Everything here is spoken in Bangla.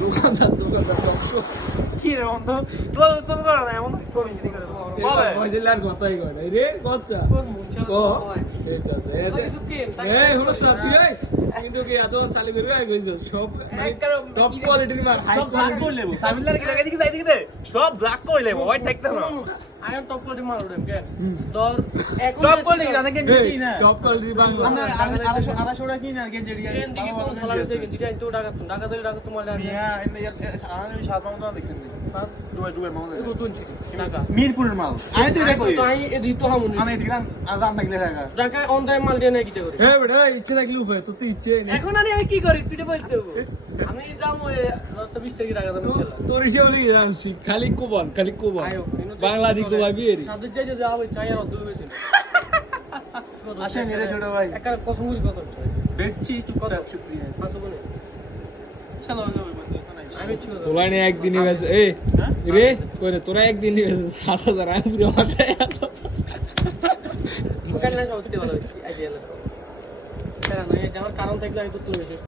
দোকানদার কি রে বন্ধু তোর করে না এমন করি বলে ওই যে লার কথাই কয় না রে কচ্চা কো এই চাচা এই হলো সব কি এই কিন্তু কি এত চালি করে আই কইছো সব টপ কোয়ালিটির মাল হাই সব ব্ল্যাক করে লেবো সামিলার কি লাগাই দিকে দে সব ব্ল্যাক করে লেবো ওই থাকতে না I am top quality মাল ওডেম কে দর এখন টপ করে জানা কেন কি না টপ কোয়ালিটির বাংলা আমরা 250 টাকা কিনা গেঞ্জি কেন দিকে কোন সালা গেছে কিন্তু তো ঢাকা থেকে ঢাকা তোমার মিয়া এনে আমি সাত মামা দেখছেন দুই মামা এগো তুন ঢাকা মিরপুরের মাল আমি তো এটা কই তো আমি এদি তো হামুনি আমি এদিকে আজান থাকলে টাকা ঢাকা অন টাইম মাল দিয়ে নাই কি করে হে বেটা ইচ্ছে থাকলে উপায় তো ইচ্ছে নেই এখন আমি কি করি পিঠে বলতে হবে আমি যাবো 20 টাকা টাকা দাম চলা তোর হিসেবে বলি জানছি খালি কোবন আয়ো বাংলা দি কোবা বিয়েরি সাদে যাই যে যাবে চাই আর অদ্ভুত হয়েছে আসেন রে ছোট ভাই একটা কসমুরি কত বেচছি কত টুকটাক শুকরিয়া পাঁচশো বলে চলো যাবে বন্ধু আমি ছিল তোলা নিয়ে একদিনই বেছে এই রে কইরে তোরা একদিনই বেছে 7000 আমি পুরো মাথায় আছে ওখানে না সব দিতে ভালো হচ্ছে আইডিয়া লাগা কারণ এই যাওয়ার কারণ থাকলে আমি তো তুলে